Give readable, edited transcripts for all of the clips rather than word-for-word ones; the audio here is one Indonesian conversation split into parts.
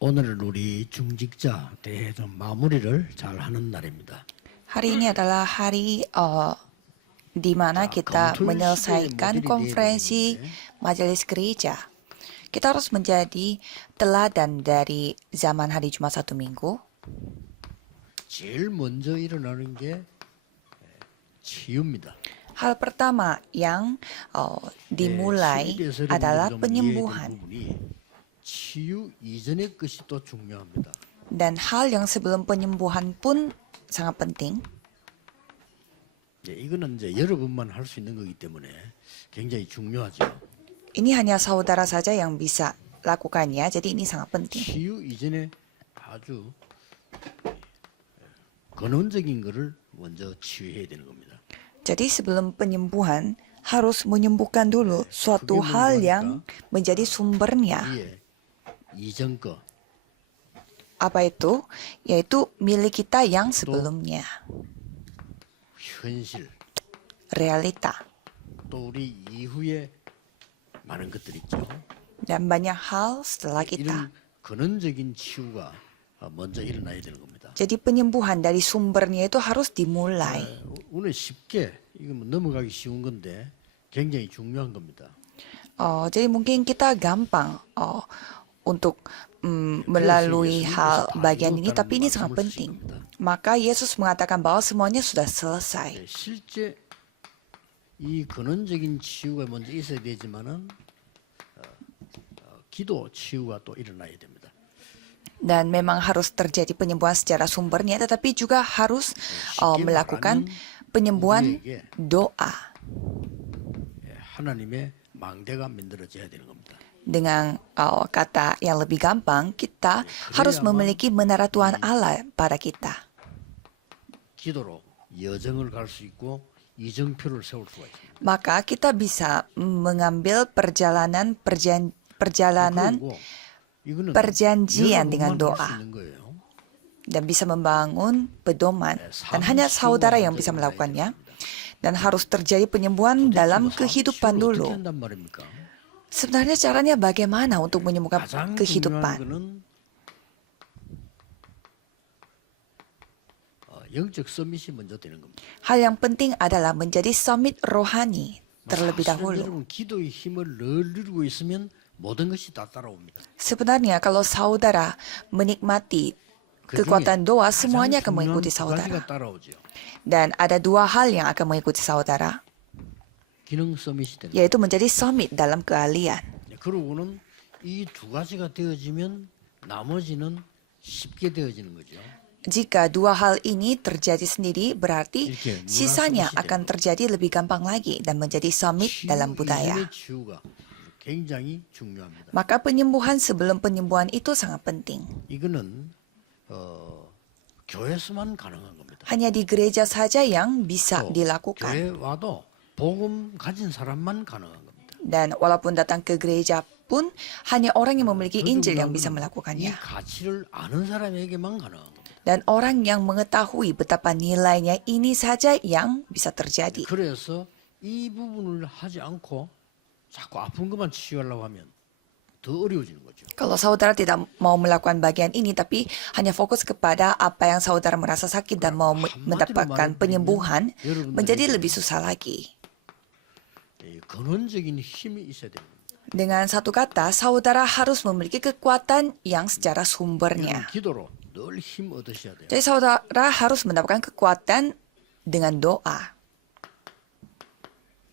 오늘은 우리 중직자 대회전 마무리를 잘 하는 날입니다. Hari ini adalah hari di mana kita menyelesaikan konferensi majelis gereja. Kita harus menjadi teladan dari zaman hari Jumat satu minggu. 제일 먼저 일어나는 게 치유입니다. Hal pertama yang dimulai adalah penyembuhan. 치유 이전의 것이 또 중요합니다. Dan hal yang sebelum penyembuhan pun sangat penting. 이거는 이제 여러분만 할 수 있는 거기 때문에 굉장히 중요하죠. Ini hanya saudara saja yang bisa lakukannya, jadi ini sangat penting. 치유 이전에 아주 근원적인 거를 먼저 치유해야 되는 겁니다. Jadi sebelum penyembuhan harus menyembuhkan dulu suatu hal yang menjadi sumbernya. 이게 이전 거, Apa itu? Yaitu milik kita yang sebelumnya. 현실, Realita. 또 우리 이후에 많은 것들이 있죠. Dan banyak hal setelah kita. 이런 근원적인 치유가 먼저 일어나야 되는 겁니다. Jadi penyembuhan dari sumbernya itu harus dimulai. 오늘 쉽게 이거 뭐 넘어가기 쉬운 건데 굉장히 중요한 겁니다. Jadi mungkin kita gampang untuk melalui hal bagian ini, tapi ini sangat penting. Maka Yesus mengatakan bahwa semuanya sudah selesai. 실제 이 근원적인 치유가 먼저 있어야 되지만은 기도 치유가 또 일어나야 됩니다. Dan memang harus terjadi penyembuhan secara sumbernya, tetapi juga harus melakukan penyembuhan doa. 하나님의 망대가 만들어져야 되는 겁니다. Dengan kata yang lebih gampang, kita harus memiliki menara Tuhan Allah pada kita. 기도로 여정을 갈 수 있고 이정표를 세울 수가 있습니다. Maka kita bisa mengambil perjalanan 이거는 perjanjian dengan 여러분만 doa. 할수 있는 거예요. Dan bisa membangun pedoman. Dan hanya saudara yang bisa melakukannya. Dan harus terjadi penyembuhan dalam kehidupan 치유를 어떻게 dulu. 한단 말입니까? Sebenarnya caranya bagaimana untuk menyembuhkan 가장 중요한 kehidupan? 거는 영적 서밋이 먼저 되는 겁니다. Hal yang penting adalah menjadi summit rohani terlebih 사실 dahulu. 여러분 기도의 힘을 늘 누리고 있으면 모든 것이 다 따라옵니다. Sebenarnya kalau saudara menikmati kekuatan doa, semuanya akan mengikuti 두 가지가 saudara. 따라오죠. Dan ada dua hal yang akan mengikuti saudara, 기능 서밋이 되는. yaitu menjadi summit dalam keahlian. 그러고는 이 두 가지가 되어지면 나머지는 쉽게 되어지는 거죠. Jika dua hal ini terjadi sendiri, berarti 이렇게 sisanya 문화 akan terjadi lebih gampang lagi dan menjadi summit dalam budaya. 이전의 치유가 굉장히 중요합니다. Maka penyembuhan sebelum penyembuhan itu sangat penting. 이거는 교회에서만 가능한 겁니다. Hanya di gereja saja yang bisa 또 dilakukan. 교회 와도 복음 가진 사람만 가능한 겁니다. Dan walaupun datang ke gereja pun, hanya orang yang memiliki Injil yang bisa 이 melakukannya. 가치를 아는 사람에게만 가능한 겁니다. Dan orang yang mengetahui betapa nilainya ini saja yang bisa terjadi. 그래서 이 부분을 하지 않고 자꾸 아픈 것만 치유하려고 하면 더 어려워지는 거죠. Kalau saudara tidak mau melakukan bagian ini, tapi hanya fokus kepada apa yang saudara merasa sakit dan mau mendapatkan penyembuhan, menjadi lebih susah lagi. 근원적인 힘이 있어야 됩니다. Dengan satu kata, saudara harus memiliki kekuatan yang secara sumbernya. 기도로 늘 힘 얻으셔야 돼요. Jadi saudara harus mendapatkan kekuatan dengan doa.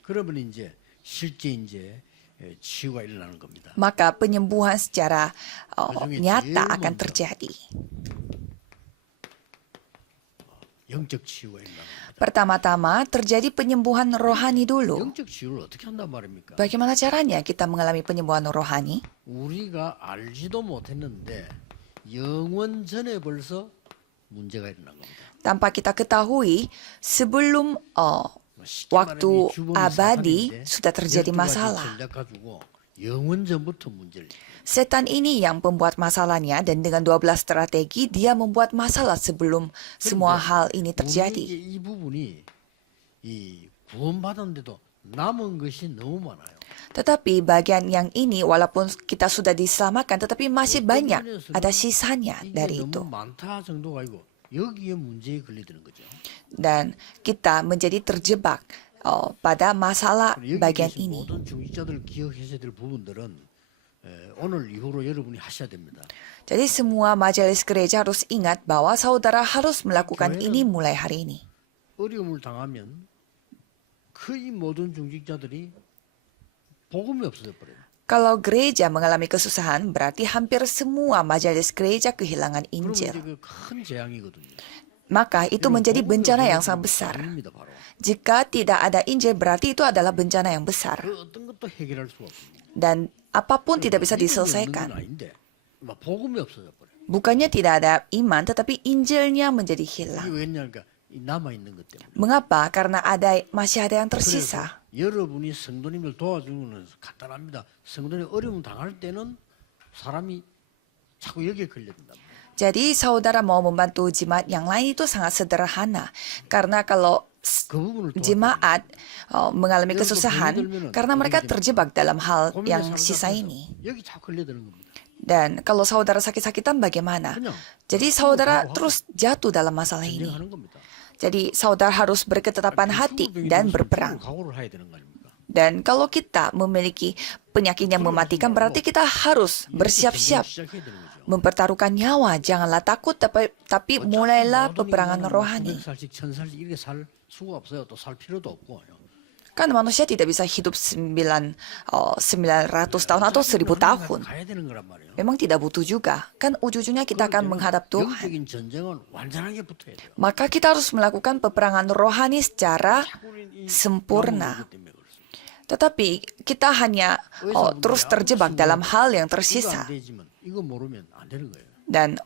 그러면 이제 실제 이제 치유가 일어나는 겁니다. Maka penyembuhan secara nyata akan terjadi. 영적 치유가 일어나는 겁니다. Pertama-tama terjadi penyembuhan rohani dulu. 영적 치유를 어떻게 한단 말입니까? Bagaimana caranya kita mengalami penyembuhan rohani? 우리가 알지도 못했는데 영원 전에 벌써 문제가 일어난 겁니다. Tanpa kita ketahui, sebelum 쉽게 waktu 말하면 이 주범이 abadi 사탄인데 sudah terjadi 12가지 masalah. 전략 가지고 영원 전부터 문제를. Setan ini yang pembuat masalahnya, dan dengan 12 strategi dia membuat masalah sebelum semua hal ini 우리 terjadi. 이제 이 부분이 이 구원받았는데도 남은 것이 너무 많아요. Tetapi bagian yang ini walaupun kita sudah diselamatkan tetapi masih banyak ada sisanya 이게 dari 너무 itu. 많다 정도가 아니고 여기에 문제에 걸리드는 거죠. Dan kita menjadi terjebak pada masalah 여기 bagian 계신 ini. 모든 중직자들 기억하셔야 될 부분들은 오늘 이후로 여러분이 하셔야 됩니다. Jadi semua majelis gereja harus ingat bahwa saudara harus melakukan ini mulai hari ini. 어려움을 당하면 거의 모든 중직자들이 복음이 없어져 버려요. Kalau gereja mengalami kesusahan, berarti hampir semua majelis gereja kehilangan 그러면 이제 Injil. 그큰 재앙이거든요. Maka itu menjadi bencana yang sangat besar. 재앙입니다, 바로. Jika tidak ada Injil, berarti itu adalah bencana yang besar. 그 어떤 것도 해결할 수가 없습니다. Dan apapun tidak bisa 믿음이 없는 건 diselesaikan. 아닌데 막 복음이 없어져 버려요. Bukannya tidak ada iman, tetapi Injilnya menjadi 이게 hilang. 왜냐니까 남아 있는 것 때문에. Mengapa? Karena masih ada yang 그래서 tersisa. 여러분이 성도님을 도와주는 건 간단합니다. 성도님 어려움 당할 때는 사람이 자꾸 여기에 걸려든다. Jadi saudara mau membantu jemaat yang lain itu sangat sederhana. Karena kalau 그 부분을 도와줘야 jemaat mengalami kesusahan, karena mereka terjebak dalam hal 고민에 yang sisa 사로잡혀서 ini. 여기 자꾸 걸려드는 겁니다. Dan kalau saudara sakit-sakitan bagaimana? 그냥 Jadi saudara terus jatuh dalam masalah ini. 전쟁하는 겁니다. Jadi saudara harus berketetapan hati dan berperang. 각오를 해야 되는 거 아닙니까? Dan kalau kita memiliki penyakit yang mematikan, berarti kita harus bersiap-siap 시작해야 되는 거죠. mempertaruhkan nyawa. Janganlah takut, tapi mulailah peperangan rohani. 900살씩 1000살씩 이렇게 살 수가 없어요. 또 살 필요도 없고. Kan manusia tidak bisa hidup 900 tahun atau 1000 tahun. 가야 되는 거란 말이에요. Memang tidak butuh juga. Kan ujung-ujungnya kita akan menghadap Tuhan. 영적인 전쟁은 완전하게 붙어야 돼요. Maka kita harus melakukan peperangan rohani secara 우리는 이 sempurna. 나무이기 때문에 그렇습니다. Tetapi kita hanya terus terjebak dalam hal yang 이거 tersisa. 안 되지만 이거 모르면 안 되는 거예요. Dan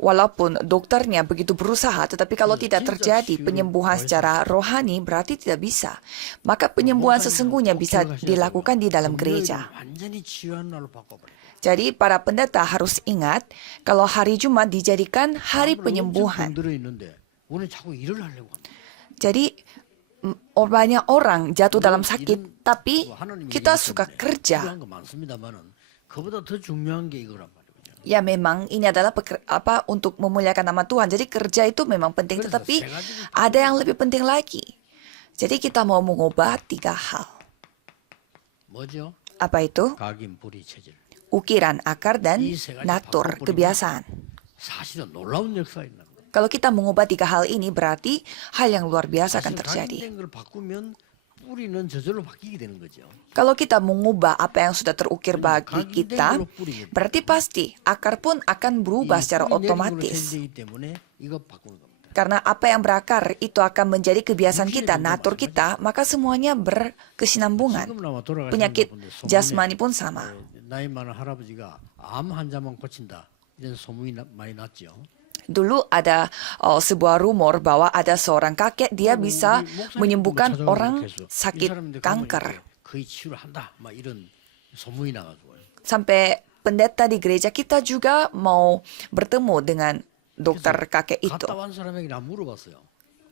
walaupun dokternya begitu berusaha, tetapi kalau tidak terjadi penyembuhan secara rohani, berarti tidak bisa. Maka penyembuhan sesungguhnya bisa dilakukan di dalam gereja. 완전히 치유한 날로 바꿔버려요. Jadi para pendeta harus ingat, kalau hari Jumat dijadikan hari penyembuhan. 들어 있는데 오늘 자꾸 일을 하려고 합니다. Jadi banyak orang jatuh dalam sakit, tapi kita suka kerja. 중요한 거 많습니다만은 그보다 더 중요한 게 이거란 말이에요. Ya memang ini adalah untuk memuliakan nama Tuhan. Jadi kerja itu memang penting, tetapi ada yang lebih penting lagi. Jadi kita mau mengubah 3 hal. 뭐죠? Apa itu? 각인, 불이, 체질. Ukiran, akar, dan natur, kebiasaan. 사실은 놀라운 역사가 있는 거예요. Kalau kita mengubah 3 hal ini, berarti hal yang luar biasa akan 사실 terjadi. 각인된 걸 바꾸면 뿌리는 저절로 바뀌게 되는 거죠. Kalau kita mengubah apa yang sudah terukir bagi kita, berarti pasti akar pun akan berubah secara otomatis. 이거 바꾸는 겁니다. Karena apa yang berakar itu akan menjadi kebiasaan kita, natur kita, maka semuanya berkesinambungan. 지금 아마 돌아가신 Penyakit 분들 jasmani pun sama. 나이 많은 할아버지가 암 환자만 고친다 이런 소문이 많이 났죠. Dulu ada sebuah rumor bahwa ada seorang kakek, dia bisa menyembuhkan orang sakit kanker. 거의 치유를 한다. 막 이런 소문이 나가지고. Sampai pendeta di gereja kita juga mau bertemu dengan dokter kakek itu. 갔다 온 사람에게 나 물어봤어요.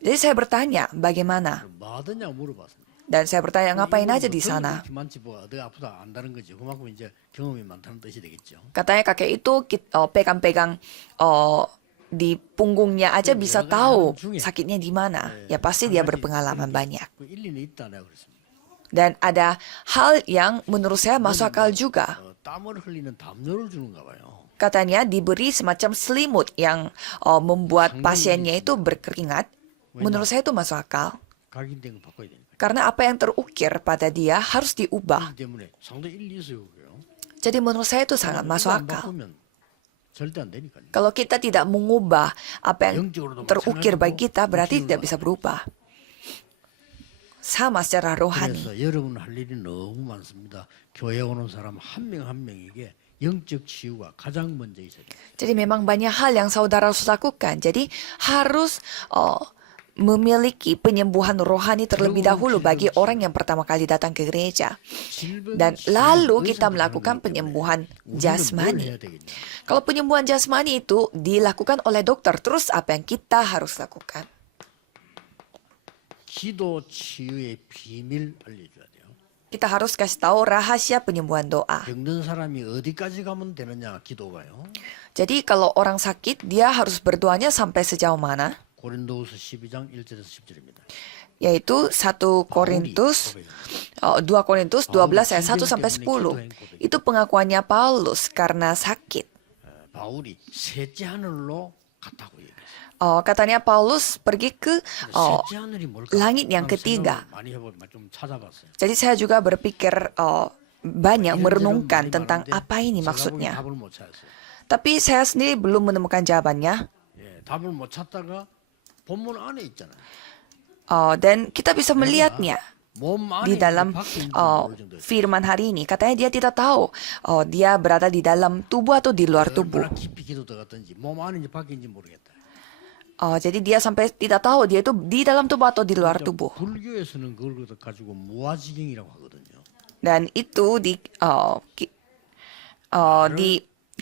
Jadi saya bertanya, bagaimana? 뭐 하더냐고 물어봤어요. Dan saya bertanya, ngapain aja di sana? 많지 뭐 어디 아프다 안다는 거죠. 그만큼 이제 경험이 많다는 뜻이 되겠죠. Katanya kakek itu pegang-pegang di punggungnya aja bisa tahu sakitnya di mana. Ya pasti dia berpengalaman banyak. 그 일리는 있다 내가 그랬습니다. Dan ada hal yang menurut saya masuk akal juga. 땀을 흘리는 담요를 주는가 봐요. Katanya diberi semacam selimut yang membuat pasiennya itu berkeringat. Menurut saya itu masuk akal. 각인된 거 바꿔야 되니까. Karena apa yang terukir pada dia harus diubah. 그렇기 때문에 상당히 일리 있어요. 그게요. Jadi menurut saya itu sangat masuk 안 akal. 바꾸면 절대 안 되니까요. Kalau kita tidak mengubah apa yang terukir bagi kita, berarti tidak bisa berubah. Sama secara rohani. 그래서 여러분 할 일이 너무 많습니다. 교회 오는 사람 한 명 한 명에게 영적 치유가 가장 먼저 있어야 돼요. Jadi memang banyak hal yang saudara harus lakukan. Jadi harus memiliki penyembuhan rohani terlebih dahulu bagi orang yang pertama kali datang ke gereja. Dan lalu kita melakukan penyembuhan jasmani. Kalau penyembuhan jasmani itu dilakukan oleh dokter, terus apa yang kita harus lakukan? 기도 치유의 비밀 알려줘야 돼요. kita harus kasih tahu rahasia penyembuhan doa. 병든 사람이 어디까지 가면 되느냐 기도가요. Jadi kalau orang sakit, dia harus berdoanya sampai sejauh mana? 고린도후서 12장 1절에서 10절입니다. Yaitu 1 Korintus 2 Korintus 12 ayat 1 sampai 10. Itu pengakuannya Paulus karena sakit. 바울이 셋째 하늘로 갔다고 얘기했어요. Katanya Paulus pergi ke 셋째 하늘이 뭘까? langit yang 나는 ketiga. 생각을 많이 해보고 좀 찾아봤어요. Jadi saya juga berpikir banyak merenungkan 많이 tentang 봤는데 apa ini 제가 보기엔 maksudnya. 답을 못 찾았어요. Tapi saya sendiri belum menemukan jawabannya. 예, 답을 못 찾다가 본문 안에 있잖아요. Dan kita bisa melihatnya 몸 안에 di dalam 밖에 있는지 모를 정도였어요. firman hari ini. Katanya dia tidak tahu dia berada di dalam tubuh atau di luar tubuh. 얼마나 깊이 기도 들어갔던지 몸 안인지 밖인지 모르겠다. Jadi dia sampai tidak tahu dia itu di dalam tubuh atau di luar tubuh. 불교에서는 그걸 가지고 무아지경이라고 하거든요. Dan itu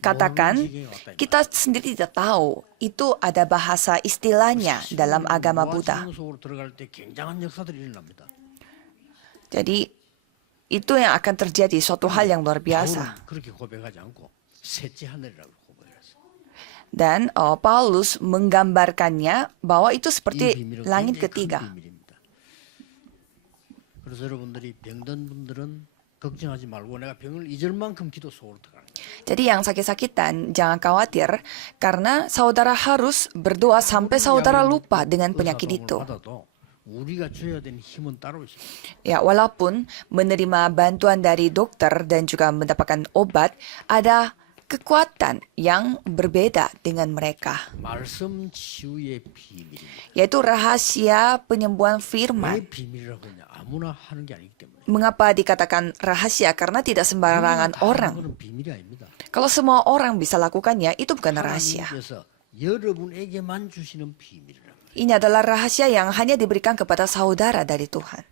dikatakan kita sendiri tidak tahu. Itu ada bahasa istilahnya dalam agama Buddha. 무아지경 속으로 들어갈 때 굉장한 역사들이 일어납니다. Jadi itu yang akan terjadi, suatu hal yang luar biasa. 바울은 그렇게 고백하지 않고 셋째 하늘이라고 고백했어요. Dan Paulus menggambarkannya bahwa itu 이 seperti 비밀은 langit 굉장히 큰 ketiga. 비밀입니다. 그래서 여러분들이 병든 분들은 걱정하지 말고 내가 병을 잊을 만큼 기도 속으로 들어가는 거예요. Jadi yang sakit-sakitan jangan khawatir karena saudara harus berdoa sampai saudara lupa dengan penyakit itu. 받아도 우리가 줘야 되는 힘은 따로 있어요. Ya, walaupun menerima bantuan dari dokter dan juga mendapatkan obat, ada kekuatan yang berbeda dengan mereka, 말씀 치유의 비밀입니다. yaitu rahasia penyembuhan 왜 firman. 비밀이라고 하냐? 아무나 하는 게 아니기 때문에. Mengapa dikatakan rahasia? Karena tidak sembarangan orang. 그건 비밀이 아닙니다. Kalau semua orang bisa lakukannya, itu bukan rahasia. 하나님께서 여러분에게만 주시는 비밀이라고. Ini adalah rahasia yang hanya diberikan kepada saudara dari Tuhan.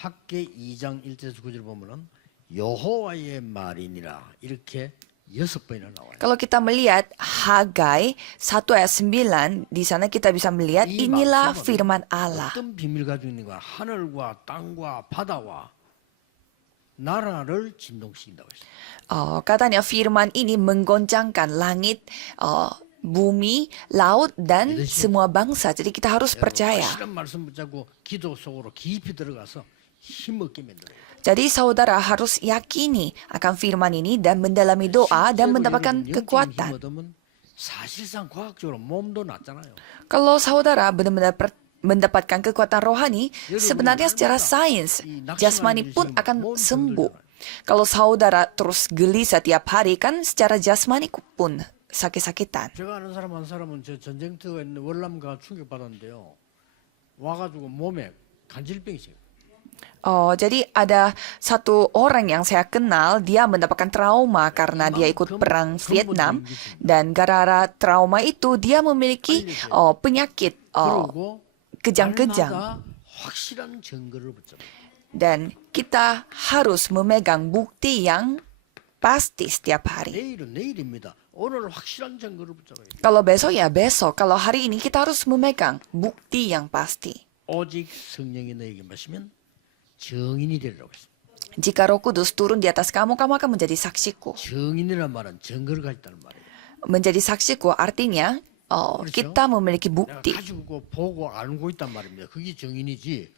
학계 2장 1절에서 9절 보면은 여호와의 말이니라 이렇게 6번이나 나와요. Kalau kita melihat Hagai 1 ayat 9, di sana kita bisa melihat 이 inilah 말씀은 firman Allah. 어떤 비밀 가지고 있는가? 하늘과 땅과 바다와 나라를 진동시킨다고 했어요. Katanya firman ini menggoncangkan langit, bumi, laut, dan semua bangsa. Jadi kita harus percaya. 확실한 말씀 붙잡고 기도 속으로 깊이 들어가서 힘없게 만들어요. Jadi saudara harus yakini akan firman ini dan mendalami doa dan mendapatkan kekuatan. 사실상 과학적으로 몸도 낫잖아요. Kalau saudara benar-benar mendapatkan kekuatan rohani, sebenarnya secara sains, jasmani pun akan sembuh. Kalau saudara terus gelisah setiap hari, kan secara jasmani pun sakit-sakitan. 제가 아는 사람 한 사람은 저 전쟁터가 있는 월남가 충격받았는데요. 와가지고 몸에 간질병이 있어요. Jadi ada satu orang yang saya kenal, dia mendapatkan trauma karena dia ikut perang Vietnam, dan gara-gara trauma itu dia memiliki penyakit 그리고 kejang-kejang. 날마다 확실한 증거를 붙잡아요. Dan kita harus memegang bukti yang pasti setiap hari. 내일은 내일입니다. 오늘 확실한 증거를 붙잡아야 돼요. Kalau besok ya besok. Kalau hari ini kita harus memegang bukti yang pasti. 오직 성령이 너에게 마시면 정인이 되리라고 했습니다. Jika Roh Kudus turun di atas kamu, kamu akan menjadi saksiku. 정인이란 말은 증거를 가졌다는 말이에요. Menjadi saksiku artinya kita memiliki 내가 bukti. 가지고 보고 알고 있단 말입니다. 그게 정인이지.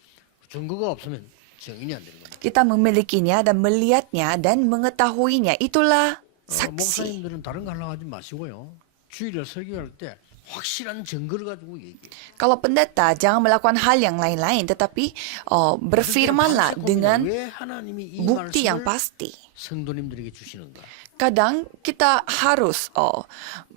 증거가 없으면 정인이 안 되는 겁니다. Kita memilikinya dan melihatnya dan mengetahuinya. Itulah saksi. 목사님들은 다른 거 하려고 하지 마시고요. 주일에 설교할 때 확실한 증거를 가지고 얘기해요. Kalau pendeta, jangan melakukan hal yang lain-lain, tetapi berfirmanlah dengan 왜 하나님이 이 bukti yang 말씀을 pasti. 성도님들에게 주시는가? Kadang kita harus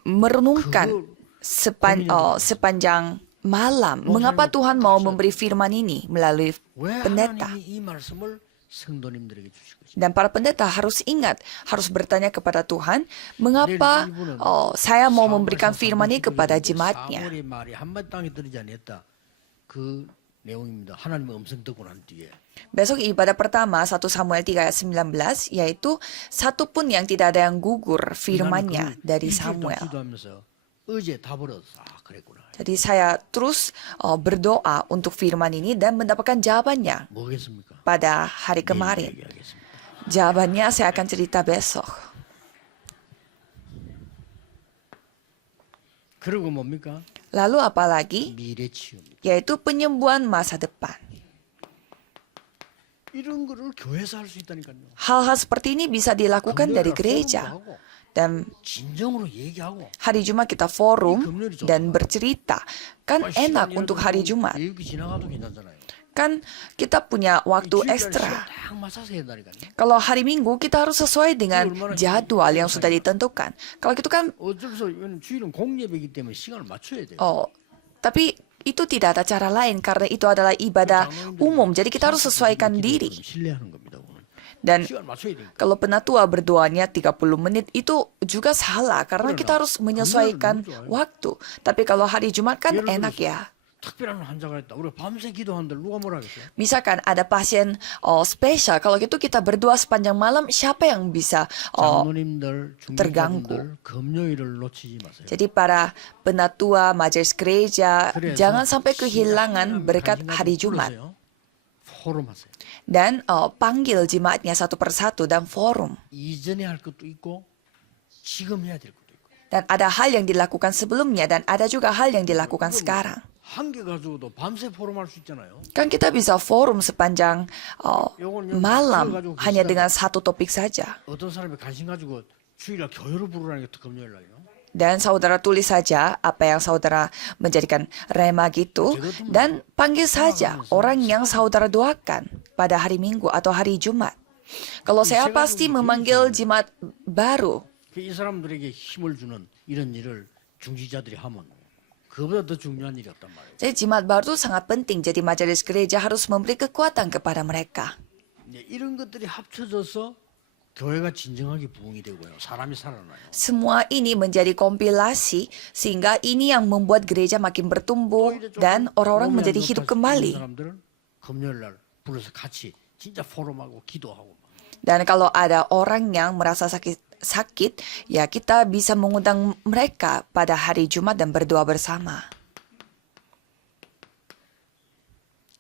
merenungkan sepanjang malam. Mengapa Tuhan mau memberi firman ini melalui 왜 pendeta? 하나님이 이 말씀을 성도님들에게 주신 것인가? Dan para pendeta harus ingat, harus bertanya kepada Tuhan, mengapa saya mau memberikan firman ini kepada jemaatnya. 사무엘의 말이 한마디 땅에 떨어지지 않았다. 그 내용입니다. 하나님의 음성 듣고 난 뒤에. Besok ibadah pertama 1 Samuel 3 ayat 19, yaitu satu pun yang tidak ada yang gugur firmannya dari Samuel. 기도하면서 어제 다 벌었어. 아, 그랬구나. Jadi saya terus berdoa untuk firman ini dan mendapatkan jawabannya 뭐겠습니까? pada hari 내일 kemarin. 얘기하겠습니다. Jawabannya saya akan cerita besok. 그리고 뭡니까? Lalu apalagi? 미래 치유입니다. Yaitu penyembuhan masa depan. 이런 거를 교회에서 할 수 있다니까요. Hal-hal seperti ini bisa dilakukan dari 금요일날 gereja. 포럼도 하고, Dan 진정으로 얘기하고 hari Jumat kita forum dan bercerita. Kan enak untuk hari Jumat. 여기 지나가도 괜찮잖아요. Kan kita punya waktu 주일날 ekstra. 시간 딱 맞춰서 해야 된다니까요. Kalau hari Minggu kita harus sesuai dengan jadwal yang sudah ditentukan. Kalau gitu kan, 어쩔 수 없이 주일은 공예배이기 때문에 시간을 맞춰야 돼요. tapi itu tidak ada cara lain karena itu adalah ibadah umum. Jadi kita harus sesuaikan diri. 신뢰하는 겁니다. 오늘. Dan 시간 맞춰야 되니까. kalau penatua berdoanya 30 menit itu juga salah karena kita harus menyesuaikan waktu. Tapi kalau hari Jumat kan enak ya. 특별한 환자가 있다. 우리 밤새 기도하는데 누가 뭐라 하겠어요? Misalkan ada pasien spesial, kalau gitu kita berdoa sepanjang malam, siapa yang bisa 장로님들, terganggu. 중직자분들 금요일을 놓치지 마세요. Jadi para penatua, majelis gereja, 그래서 jangan sampai kehilangan 시간 berkat 가진 hari 가지고 Jumat. 불러서요. 포럼하세요. Dan panggil jemaatnya satu persatu dan forum. 이전에 할 것도 있고 지금 해야 될 것도 있고. Dan ada hal yang dilakukan sebelumnya dan ada juga hal yang dilakukan sekarang. 한 개 가지고도 밤새 포럼할 수 있잖아요. Kan kita bisa forum sepanjang malam hanya dengan satu topik saja. 어떤 사람이 관심 가지고 주일날 교회로 부르라는 게 금요일 날이요. Dan saudara tulis saja apa yang saudara menjadikan rema gitu. Dan panggil saja orang yang saudara doakan pada hari Minggu atau hari Jumat. Kalau saya pasti memanggil jemaat baru. 이 사람들에게 힘을 주는 이런 일을 중지자들이 하면 그보다 더 중요한 일이 없단 말이에요. Jadi jemaat baru itu sangat penting. Jadi majelis gereja harus memberi kekuatan kepada mereka. 이런 것들이 합쳐져서 교회가 진정하게 부흥이 되고요. 사람이 살아나요. Semua ini menjadi kompilasi sehingga ini yang membuat gereja makin bertumbuh dan orang-orang menjadi hidup kembali. 사람들은 금요일 날 불러서 같이 진짜 포럼하고 기도하고. Dan kalau ada orang yang merasa sakit, ya kita bisa mengundang mereka pada hari Jumat dan berdoa bersama.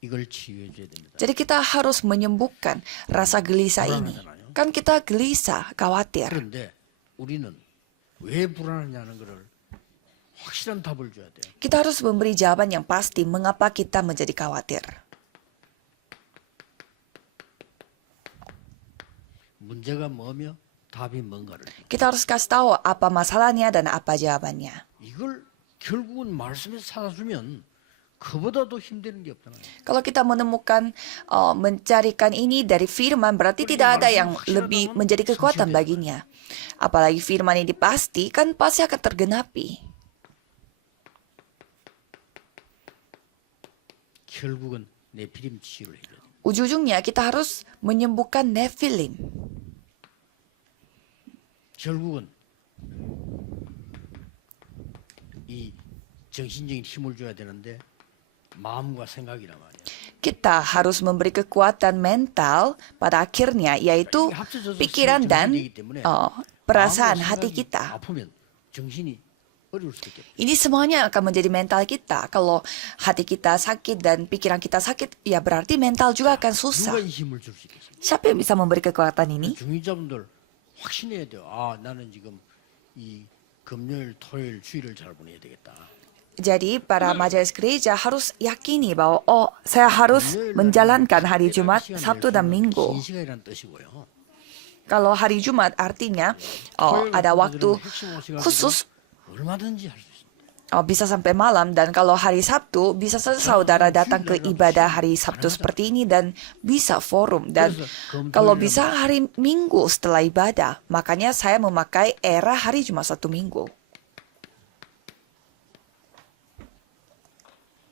이걸 치유해 줘야 됩니다. Jadi kita harus menyembuhkan rasa gelisah ini. Kan kita gelisah, khawatir. 그런데 우리는 왜 불안하냐는 것을 확실한 답을 줘야 돼요. Kita harus memberi jawaban yang pasti mengapa kita menjadi khawatir. 문제가 뭐며 답이 뭔가를. Kita harus kasih tahu apa masalahnya dan apa jawabannya. 이걸 결국은 말씀에서 찾아주면 그보다도 힘드는 게 없잖아요. Kalau kita menemukan, mencarikan ini dari firman, berarti tidak ada yang lebih menjadi kekuatan baginya. Apalagi firman ini pasti, kan pasti akan tergenapi. 결국은 네피림 치유를 해야 돼요. Ujung-ujungnya kita harus menyembuhkan Nephilim. 결국은 이 정신적인 힘을 줘야 되는데 마음과 생각이란 말이야. Kita harus memberi kekuatan mental pada akhirnya, yaitu pikiran dan perasaan hati kita. 아프면 정신이 어려울 수도 있겠다. Ini semuanya akan menjadi mental kita. Kalau hati kita sakit dan pikiran kita sakit, ya berarti mental juga akan susah. 누가 이 힘을 줄 수 있겠습니까? Siapa yang bisa memberi kekuatan ini? 중위자분들 확신해야 돼요. 아, 나는 지금 이 금요일, 토요일, 주일을 잘 보내야 되겠다. Jadi para majelis gereja harus yakini bahwa saya harus menjalankan hari Jumat, Sabtu dan Minggu. 긴 시간이란 뜻이고요. Kalau hari Jumat artinya ada waktu khusus, 얼마든지 할 수 있습니다. bisa sampai malam. Dan kalau hari Sabtu bisa saja saudara datang ke ibadah hari Sabtu seperti ini dan bisa forum. Dan kalau bisa hari Minggu setelah ibadah, makanya saya memakai era hari Jumat Sabtu Minggu.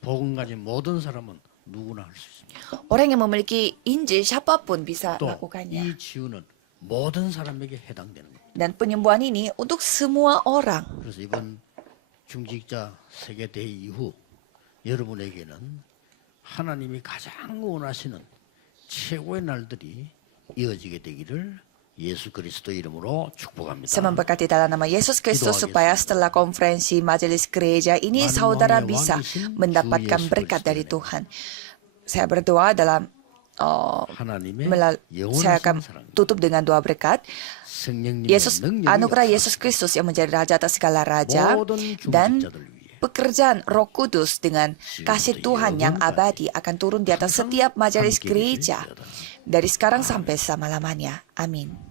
복음 가진 모든 사람은 누구나 할 수 있습니다. Orang yang memiliki Injil siapapun bisa 또 melakukannya. 이 치유는 모든 사람에게 해당되는 겁니다. Dan penyembuhan ini untuk semua orang. 그래서 이번 중직자 세계 대회 이후 여러분에게는 하나님이 가장 원하시는 최고의 날들이 이어지게 되기를 예수 그리스도 이름으로 축복합니다. Saya memberkati dalam nama Yesus Kristus supaya setelah konferensi majelis gereja ini saudara bisa mendapatkan berkat dari Tuhan. Saya berdoa dalam 하나님의 saya akan 영원하신 사랑, tutup dengan doa berkat. 성령님의 Yesus, 능력이 anugerah 역사하사 Yesus Kristus yang menjadi Raja atas segala raja 모든 dan 중직자들 위해 pekerjaan Roh Kudus dengan kasih Tuhan yang abadi akan turun di atas setiap majelis gereja dari sekarang sampai selama-lamanya. Amin.